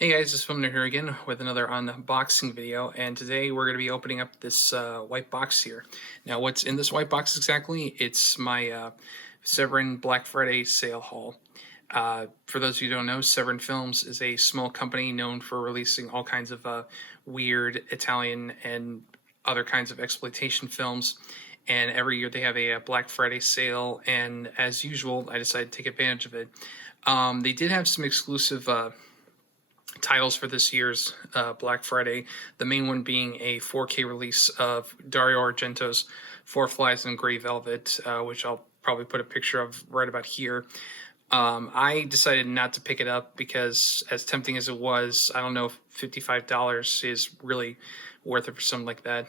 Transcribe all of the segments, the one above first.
Hey guys, it's FilmNerd here again with another unboxing video, and today we're going to be opening up this white box here. Now, what's in this white box exactly? It's my Severin Black Friday sale haul. For those of you who don't know, Severin Films is a small company known for releasing all kinds of weird Italian and other kinds of exploitation films. And every year they have a Black Friday sale, and as usual, I decided to take advantage of it. They did have some exclusive titles for this year's Black Friday. The main one being a 4K release of Dario Argento's Four Flies in Grey Velvet, which I'll probably put a picture of right about here. I decided not to pick it up because, as tempting as it was, I don't know if $55 is really worth it for something like that.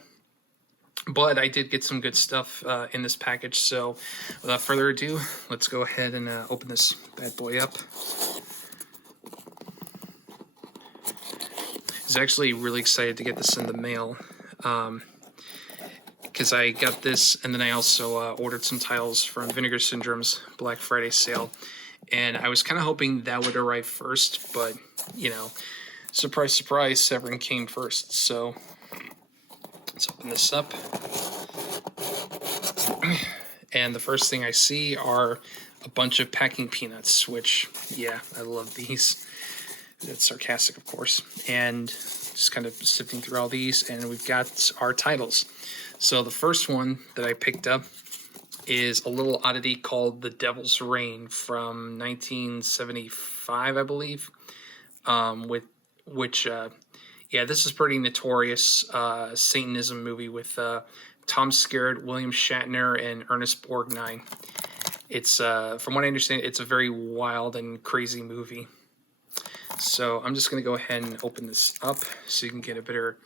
But I did get some good stuff in this package, so without further ado, let's go ahead and open this bad boy up. I was actually really excited to get this in the mail because I got this, and then I also ordered some titles from Vinegar Syndrome's Black Friday sale, and I was kind of hoping that would arrive first, but you know, surprise, surprise, Severin came first. So let's open this up, and the first thing I see are a bunch of packing peanuts, which, yeah, I love these. That's sarcastic, of course. And just kind of sifting through all these, and we've got our titles. So the first one that I picked up is a little oddity called The Devil's Reign from 1975, I believe. Yeah, this is pretty notorious Satanism movie with Tom Skerritt, William Shatner, and Ernest Borgnine. It's, from what I understand, it's a very wild and crazy movie. So I'm just going to go ahead and open this up so you can get a better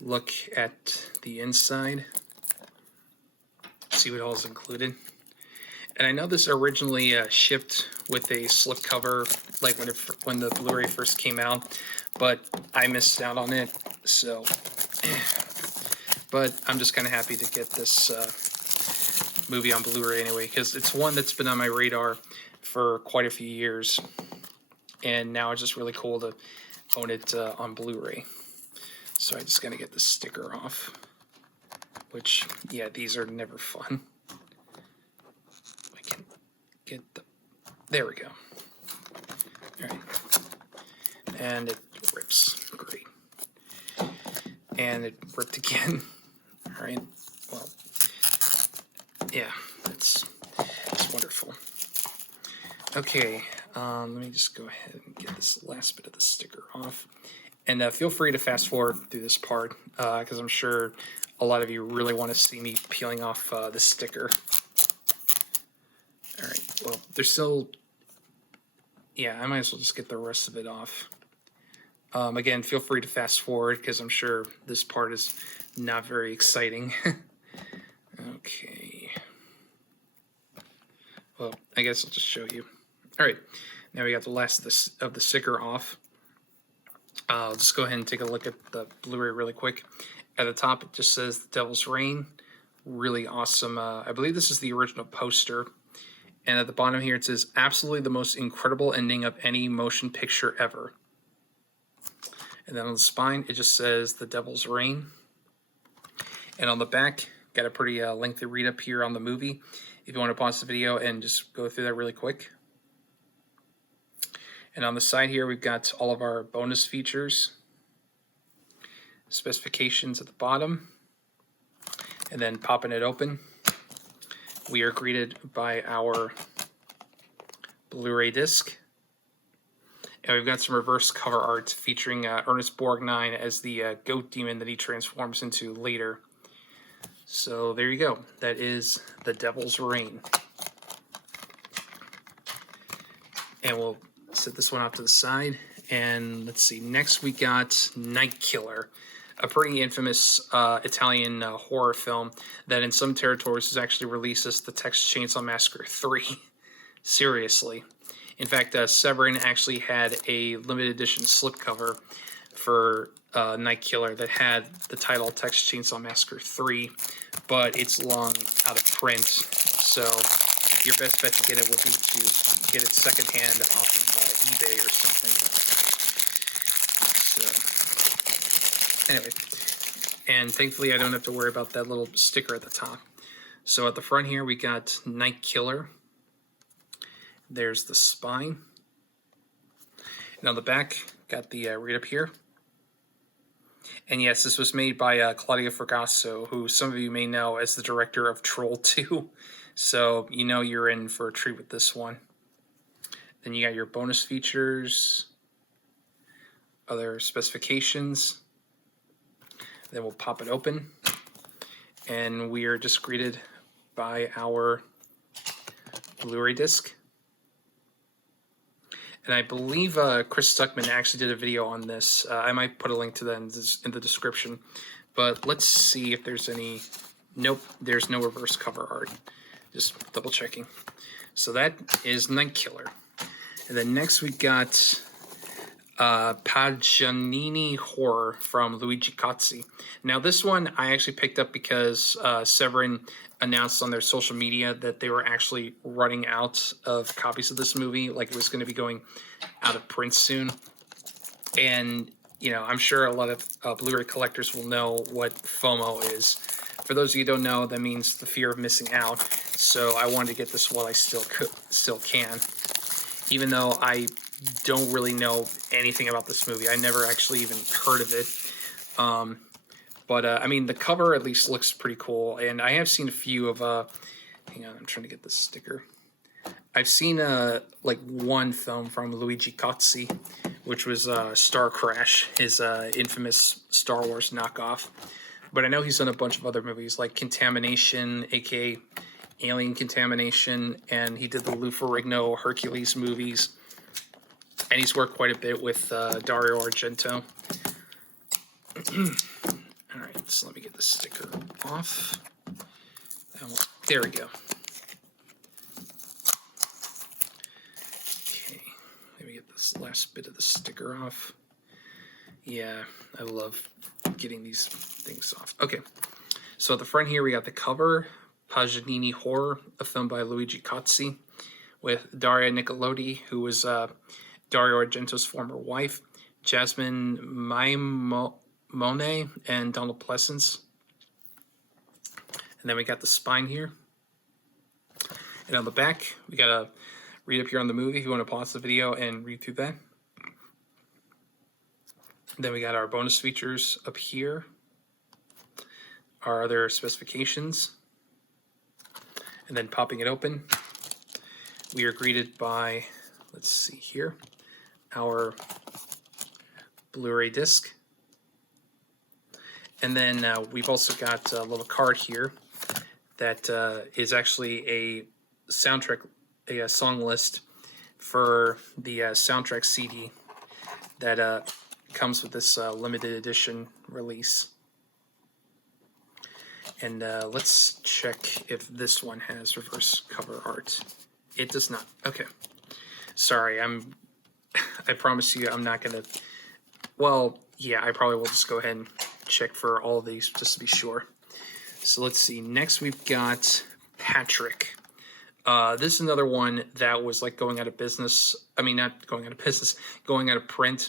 look at the inside, see what all is included. And I know this originally shipped with a slipcover, like when the Blu-ray first came out, but I missed out on it. So, but I'm just kind of happy to get this movie on Blu-ray anyway, because it's one that's been on my radar for quite a few years. And now it's just really cool to own it on Blu-ray. So I just gotta get the sticker off. Which, yeah, these are never fun. I can get the... There we go. Alright. And it rips. Great. And it ripped again. Alright. Well, yeah, it's wonderful. Okay, let me just go ahead and get this last bit of the sticker off. And feel free to fast forward through this part, because I'm sure a lot of you really want to see me peeling off the sticker. Alright, well, there's still... Yeah, I might as well just get the rest of it off. Again, feel free to fast forward, because I'm sure this part is not very exciting. Okay. Well, I guess I'll just show you. Alright, now we got the last of the sticker off. I'll just go ahead and take a look at the Blu-ray really quick. At the top, it just says The Devil's Reign. Really awesome. I believe this is the original poster. And at the bottom here, it says, absolutely the most incredible ending of any motion picture ever. And then on the spine, it just says The Devil's Reign. And on the back, got a pretty lengthy read-up here on the movie. If you want to pause the video and just go through that really quick. And on the side here, we've got all of our bonus features, specifications at the bottom, and then popping it open, we are greeted by our Blu-ray disc. And we've got some reverse cover art featuring Ernest Borgnine as the goat demon that he transforms into later. So there you go. That is The Devil's Reign. And we'll set this one off to the side, and let's see, next we got Night Killer, a pretty infamous Italian horror film that in some territories is actually released as the Texas Chainsaw Massacre 3. Seriously. In fact, Severin actually had a limited edition slipcover for Night Killer that had the title Texas Chainsaw Massacre 3, but it's long out of print, so your best bet to get it would be to get it secondhand off of eBay or something. Anyway, and thankfully I don't have to worry about that little sticker at the top. So at the front here we got Night Killer. There's the spine. And on the back, got the read up here. And yes, this was made by Claudio Fragasso, who some of you may know as the director of Troll 2. So you know you're in for a treat with this one. Then you got your bonus features, other specifications. Then we'll pop it open. And we are just greeted by our Blu-ray disc. And I believe Chris Stuckman actually did a video on this. I might put a link to that in the description. But let's see if there's any... Nope, there's no reverse cover art. Just double checking. So that is Night Killer. And then next we got Paganini Horror from Luigi Cozzi. Now this one I actually picked up because Severin announced on their social media that they were actually running out of copies of this movie, like it was going to be going out of print soon. And, you know, I'm sure a lot of Blu-ray collectors will know what FOMO is. For those of you who don't know, that means the fear of missing out. So I wanted to get this while I still can. Even though I don't really know anything about this movie. I never actually even heard of it. But I mean, the cover at least looks pretty cool. And I have seen a few of, hang on, I'm trying to get this sticker. I've seen like one film from Luigi Cozzi, which was Star Crash, his infamous Star Wars knockoff. But I know he's done a bunch of other movies like Contamination, aka Alien Contamination, and he did the Lou Ferrigno Hercules movies. And he's worked quite a bit with Dario Argento. All right, so let me get the sticker off. There we go. Okay, let me get this last bit of the sticker off. Yeah, I love getting these things off. Okay, so at the front here we got the cover, Paganini Horror, a film by Luigi Cozzi, with Daria Nicolodi, who was Dario Argento's former wife, Jasmine Maimone, and Donald Pleasence. And then we got the spine here. And on the back, we got a read up here on the movie if you want to pause the video and read through that. Then we got our bonus features up here, our other specifications. And then popping it open, we are greeted by, let's see here, our Blu-ray disc. And then we've also got a little card here that is actually a soundtrack, a song list for the soundtrack CD that comes with this limited edition release. And let's check if this one has reverse cover art. It does not. Okay. Sorry, I promise you I'm not going to... Well, yeah, I probably will just go ahead and check for all of these just to be sure. So let's see. Next we've got Patrick. This is another one that was like going out of business. I mean, not going out of business, going out of print.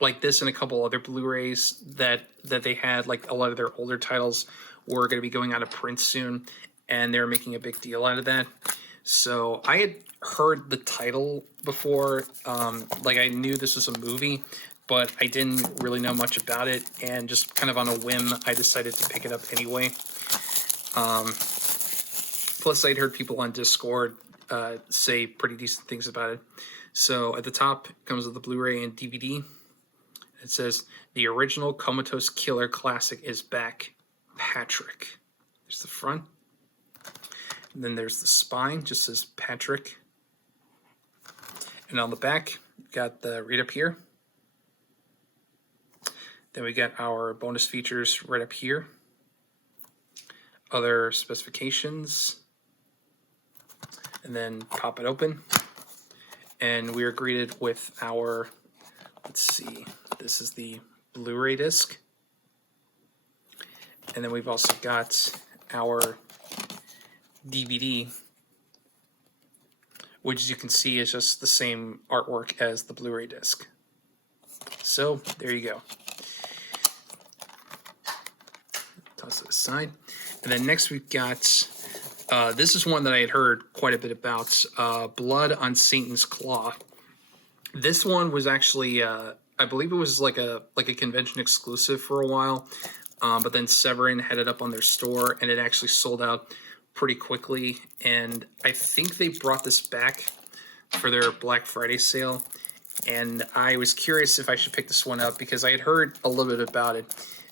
Like this and a couple other Blu-rays that they had, like a lot of their older titles were going to be going out of print soon, and they're making a big deal out of that. So I had heard the title before, like I knew this was a movie, but I didn't really know much about it, and just kind of on a whim, I decided to pick it up anyway. Plus, I'd heard people on Discord say pretty decent things about it. So at the top, it comes with the Blu-ray and DVD. It says, the original Comatose Killer classic is back, Patrick. There's the front. And then there's the spine, just says Patrick. And on the back, we've got the read up here. Then we got our bonus features right up here. Other specifications. And then pop it open. And we are greeted with our, let's see, this is the Blu-ray disc. And then we've also got our DVD, which as you can see is just the same artwork as the Blu-ray disc. So there you go. Toss it aside. And then next we've got, this is one that I had heard quite a bit about, Blood on Satan's Claw. This one was actually, I believe it was like a convention exclusive for a while, but then Severin had it up on their store, and it actually sold out pretty quickly. And I think they brought this back for their Black Friday sale, and I was curious if I should pick this one up because I had heard a little bit about it.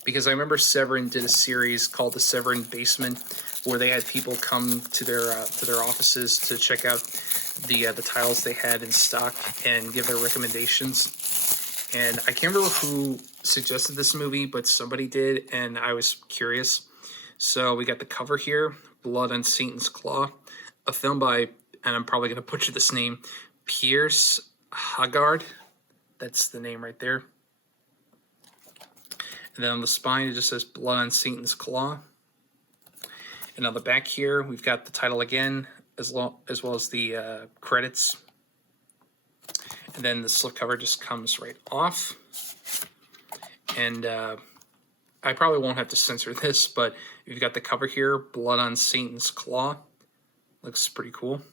Because I remember Severin did a series called the Severin Basement, where they had people come to their offices to check out the titles they had in stock and give their recommendations. And I can't remember who suggested this movie, but somebody did, and I was curious. So we got the cover here, Blood on Satan's Claw, a film by, and I'm probably going to butcher this name, Piers Haggard. That's the name right there. And then on the spine, it just says Blood on Satan's Claw. And on the back here, we've got the title again, as well as the credits. And then the slipcover just comes right off. And I probably won't have to censor this, but you've got the cover here, Blood on Satan's Claw. Looks pretty cool.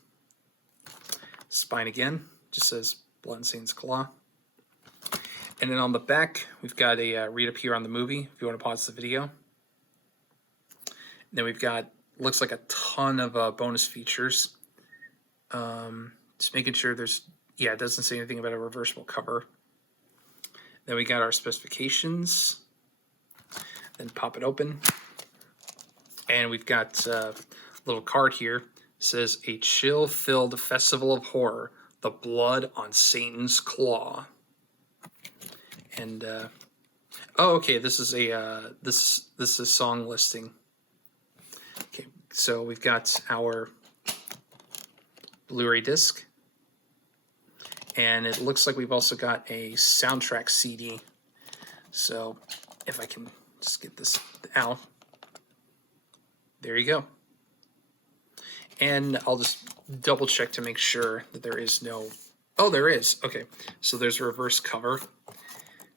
Spine again, just says Blood on Satan's Claw. And then on the back, we've got a read up here on the movie, if you want to pause the video. And then we've got, looks like a ton of bonus features. Just making sure there's, yeah, it doesn't say anything about a reversible cover. Then we got our specifications. Then pop it open. And we've got a little card here. It says, a chill-filled festival of horror, the Blood on Satan's Claw. And oh, okay. This is a this is a song listing. Okay, so we've got our Blu-ray disc, and it looks like we've also got a soundtrack CD. So if I can just get this out, there you go. And I'll just double check to make sure that there is no. Oh, there is. Okay, so there's a reverse cover.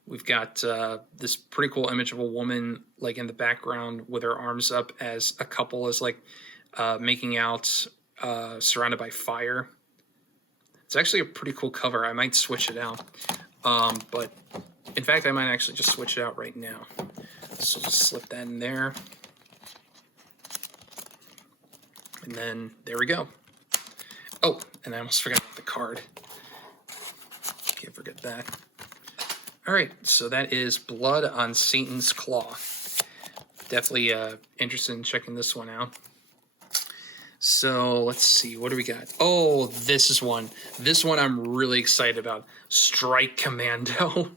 We've got this pretty cool image of a woman like in the background with her arms up as a couple is like making out surrounded by fire. It's actually a pretty cool cover. I might switch it out. But in fact, I might actually just switch it out right now. So just slip that in there. And then there we go. Oh, and I almost forgot the card. Can't forget that. All right, so that is Blood on Satan's Claw. Definitely interested in checking this one out. So let's see, what do we got? Oh, this is one. This one I'm really excited about. Strike Commando.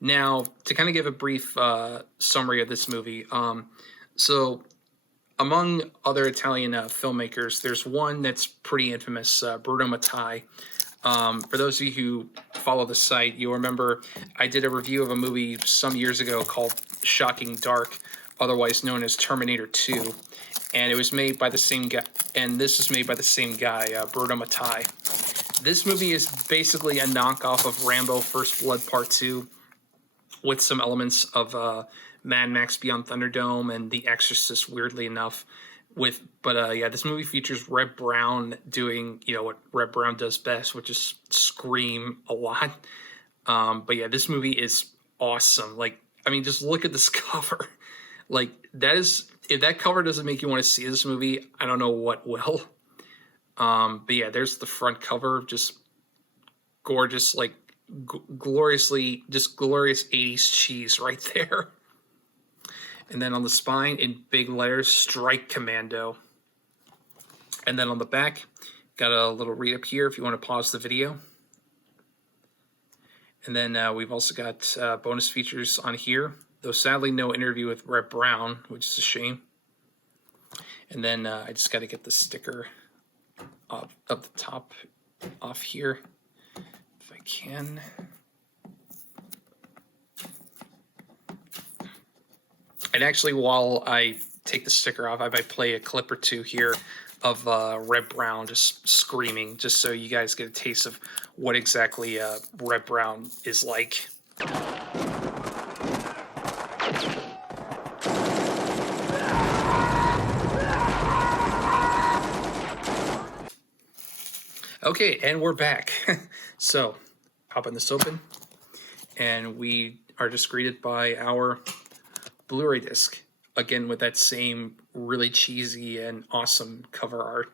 Now, to kind of give a brief summary of this movie, so among other Italian filmmakers, there's one that's pretty infamous, Bruno Mattei. For those of you who follow the site, you'll remember I did a review of a movie some years ago called Shocking Dark, otherwise known as Terminator 2. And it was made by the same guy, and this is made by the same guy, Bruno Mattei. This movie is basically a knockoff of Rambo First Blood Part 2 with some elements of Mad Max Beyond Thunderdome and The Exorcist, weirdly enough. But yeah, this movie features Reb Brown doing, what Reb Brown does best, which is scream a lot. But yeah, this movie is awesome. Like, I mean, just look at this cover. Like, if that cover doesn't make you want to see this movie, I don't know what will. But yeah, there's the front cover, just gorgeous, like glorious 80s cheese right there. And then on the spine, in big letters, Strike Commando. And then on the back, got a little read up here if you want to pause the video. And then we've also got bonus features on here, though sadly no interview with Reb Brown, which is a shame. And then I just got to get the sticker of the top off here, if I can. And actually, while I take the sticker off, I might play a clip or two here of Reb Brown just screaming, just so you guys get a taste of what exactly Reb Brown is like. Okay, and we're back. So, popping this open, and we are just greeted by our Blu-ray disc, again with that same really cheesy and awesome cover art.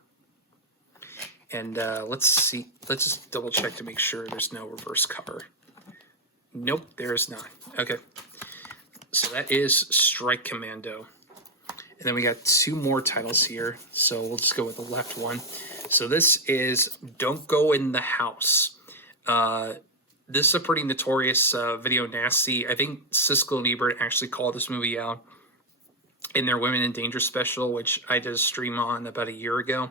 And let's see, let's just double check to make sure there's no reverse cover. Nope, there is not. Okay, so that is Strike Commando. And then we got two more titles here, so we'll just go with the left one. So this is Don't Go in the House. This is a pretty notorious video nasty. I think Siskel and Ebert actually called this movie out in their Women in Danger special, which I did a stream on about a year ago.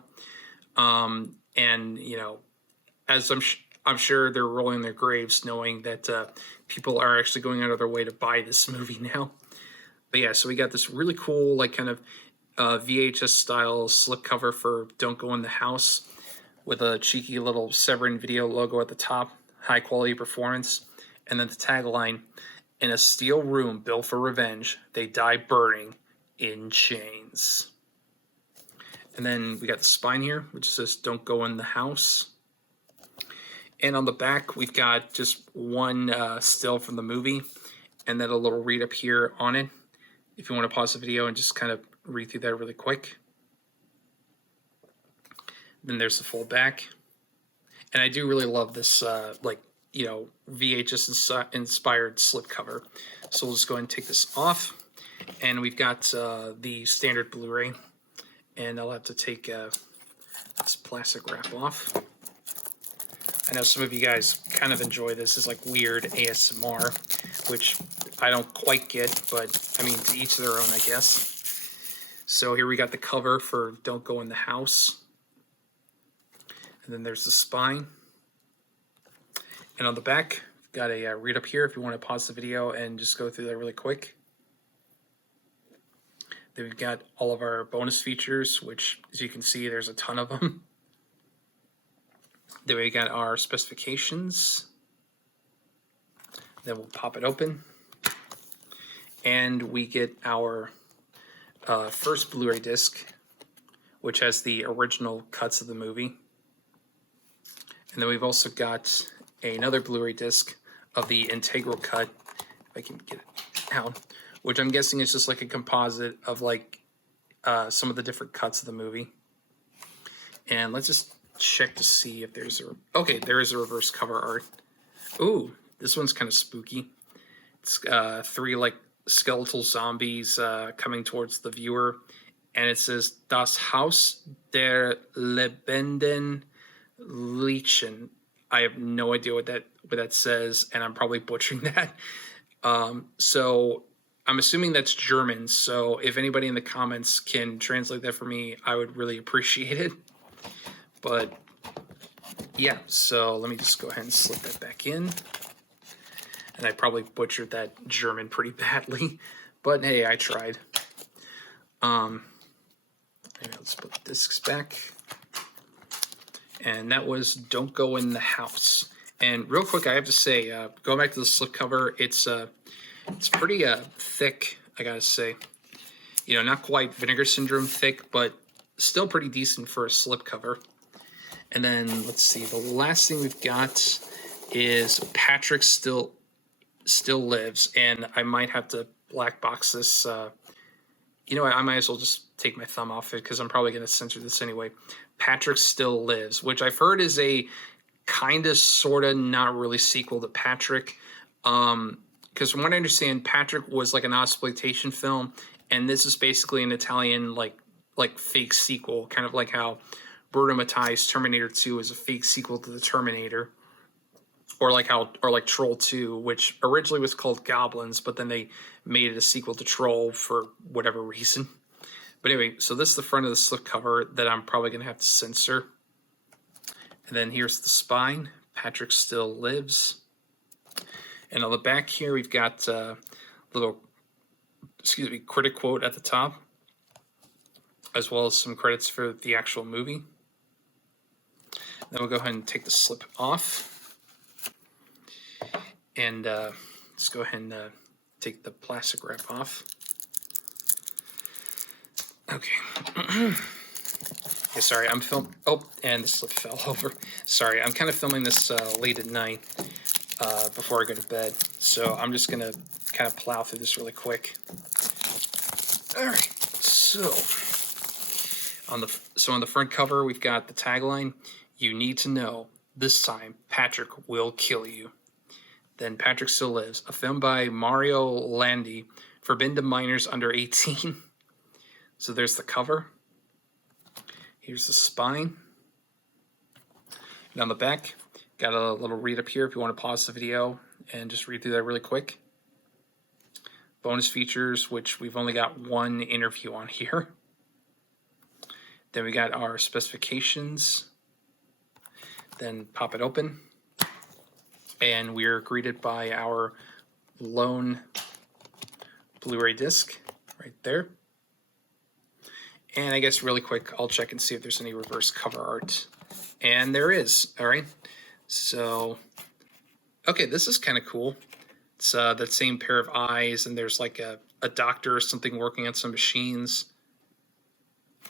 And, you know, as I'm sure they're rolling their graves knowing that people are actually going out of their way to buy this movie now. But yeah, so we got this really cool, like, kind of VHS style slipcover for Don't Go in the House with a cheeky little Severin video logo at the top, high quality performance, and then the tagline, "In a steel room built for revenge, they die burning in chains." And then we got the spine here, which says Don't Go in the House. And on the back, we've got just one still from the movie, and then a little read up here on it, if you want to pause the video and just kind of read through that really quick. Then there's the full back. And I do really love this, like, you know, VHS inspired slipcover. So we'll just go ahead and take this off. And we've got the standard Blu-ray. And I'll have to take this plastic wrap off. I know some of you guys kind of enjoy this as like weird ASMR, which I don't quite get, but I mean, to each their own, I guess. So here we got the cover for Don't Go in the House. And then there's the spine. And on the back, we've got a read up here if you want to pause the video and just go through that really quick. Then we've got all of our bonus features, which, as you can see, there's a ton of them. Then we got our specifications. Then we'll pop it open. And we get our first Blu-ray disc, which has the original cuts of the movie. And then we've also got another Blu-ray disc of the integral cut, if I can get it out, which I'm guessing is just like a composite of like some of the different cuts of the movie. And let's just check to see if there's a... Okay, there is a reverse cover art. Ooh, this one's kind of spooky. It's three like skeletal zombies coming towards the viewer, and it says Das Haus der Lebenden Leichen. I have no idea what that says, and I'm probably butchering that. So I'm assuming that's German. So if anybody in the comments can translate that for me, I would really appreciate it. But yeah, so let me just go ahead and slip that back in. And I probably butchered that German pretty badly, but hey, I tried. Let's put the discs back. And that was Don't Go in the House. And real quick, I have to say, going back to the slipcover, it's pretty thick, I gotta say. You know, not quite Vinegar Syndrome thick, but still pretty decent for a slipcover. And then let's see, the last thing we've got is Patrick Still Lives, and I might have to black box this. You know what, I might as well just take my thumb off it because I'm probably going to censor this anyway. Patrick Still Lives, which I've heard is a kind of, sort of, not really sequel to Patrick. Because from what I understand, Patrick was like an exploitation film, and this is basically an Italian like fake sequel, kind of like how Bruno Mattei's Terminator 2 is a fake sequel to the Terminator. Or like Troll 2, which originally was called Goblins, but then they made it a sequel to Troll for whatever reason. But anyway, so this is the front of the slipcover that I'm probably going to have to censor. And then here's the spine. Patrick Still Lives. And on the back here, we've got a little, critic quote at the top, as well as some credits for the actual movie. Then we'll go ahead and take the slip off. And let's go ahead and take the plastic wrap off. Okay. Okay, sorry, I'm oh, and the slip fell over. Sorry, I'm kind of filming this late at night before I go to bed. So I'm just gonna kind of plow through this really quick. All right, so on the front cover, we've got the tagline, "You need to know, this time Patrick will kill you." Then Patrick Still Lives, a film by Mario Landi, forbidden to minors under 18. So there's the cover. Here's the spine. And on the back, got a little read up here if you want to pause the video and just read through that really quick. Bonus features, which we've only got one interview on here. Then we got our specifications. Then pop it open. And we're greeted by our lone Blu-ray disc right there. And I guess really quick, I'll check and see if there's any reverse cover art. And there is, all right? So, okay, this is kind of cool. It's that same pair of eyes, and there's like a doctor or something working on some machines.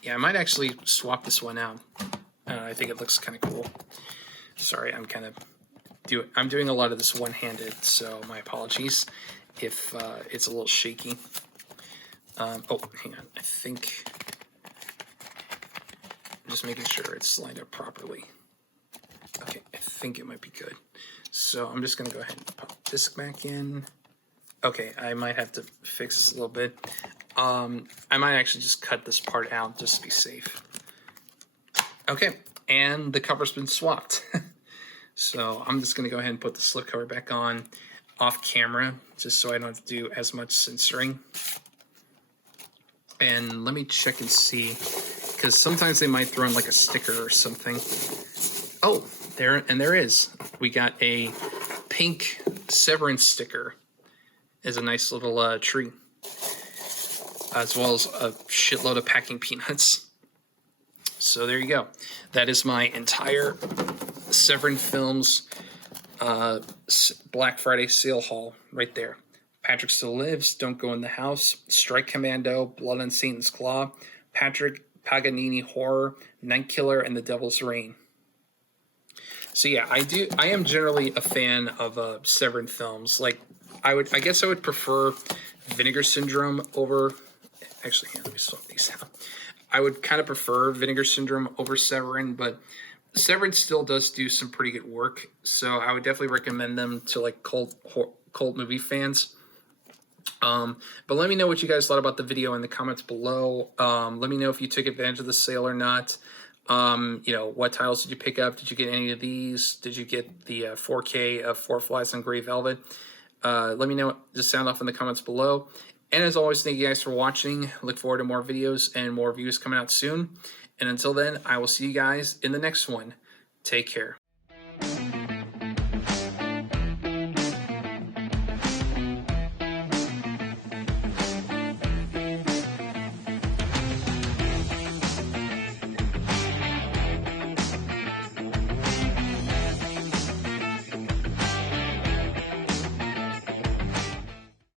Yeah, I might actually swap this one out. I think it looks kind of cool. Sorry, I'm doing a lot of this one-handed, so my apologies if it's a little shaky. Oh, hang on. I think I'm just making sure it's lined up properly. Okay, I think it might be good. So I'm just going to go ahead and pop the disc back in. Okay, I might have to fix this a little bit. I might actually just cut this part out just to be safe. Okay, and the cover's been swapped. So I'm just going to go ahead and put the slipcover back on off camera, just so I don't have to do as much censoring. And let me check and see, because sometimes they might throw in like a sticker or something. Oh, there is. We got a pink Severin sticker as a nice little tree, as well as a shitload of packing peanuts. So there you go. That is my entire Severin Films Black Friday sale haul right there. Patrick Still Lives, Don't Go in the House, Strike Commando, Blood on Satan's Claw, Patrick Paganini Horror, Night Killer, and The Devil's Reign. So yeah, I am generally a fan of Severin films. Like I guess I would prefer Vinegar Syndrome over. Actually, here, let me swap these out. I would kind of prefer Vinegar Syndrome over Severin, but Severin still does do some pretty good work. So I would definitely recommend them to like cult movie fans. But let me know what you guys thought about the video in the comments below. Let me know if you took advantage of the sale or not. You know, what titles did you pick up? Did you get any of these? Did you get the 4K of Four Flies on Gray Velvet? Let me know. Just sound off in the comments below. And as always, thank you guys for watching. Look forward to more videos and more reviews coming out soon. And until then, I will see you guys in the next one. Take care.